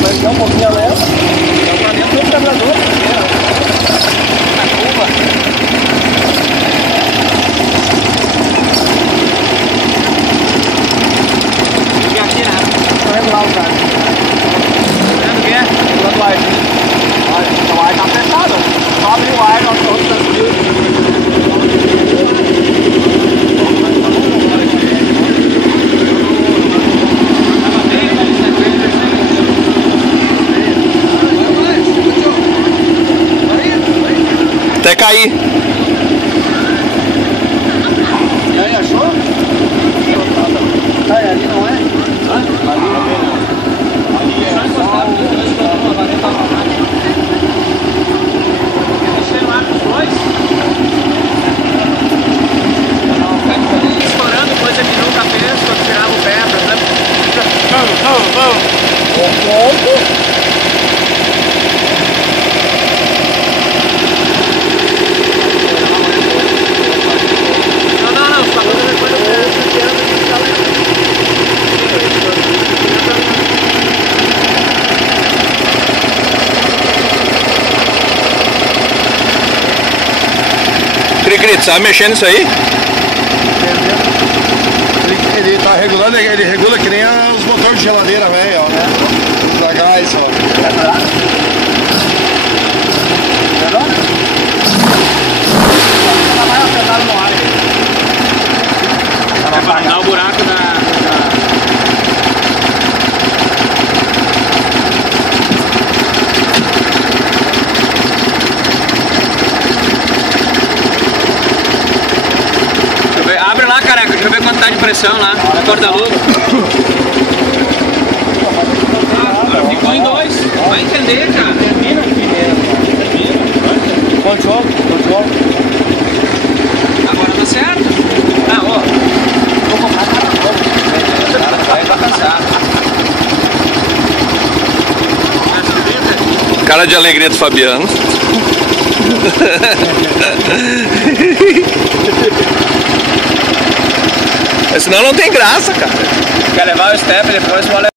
vai dar um pouquinho a leva. Então pra dentro do carregador. A curva. E aqui, né? Tô regular o cara. Vendo o que é? Regulando o ar. Olha, o ar tá apertado. Só abre o ar, nós estamos tranquilos. Até cair. E aí, achou? Tá, ali não é? Hã? Ali não é. Ali é só uma vareta. Deixei no ar com os dois. Não, estourando coisa que nunca fez, quando tirava o pé, por exemplo. Vamos. Cri-cri, sabe mexer nisso aí? Ele tá regulando, ele regula que nem os motores de geladeira, velho, ó, né? Os a gás, ó. Vai apertar no ar. Vai dar o buraco da... Abre lá, careca, deixa eu ver quanto tá de pressão lá, no corta-luva. Ficou em 2, vai entender, cara. Termina. Control. Agora tá certo. Ah, ó. Vou comprar cara tá cansado. Cara de alegria do Fabiano. Senão não tem graça, cara. Quer levar o step depois,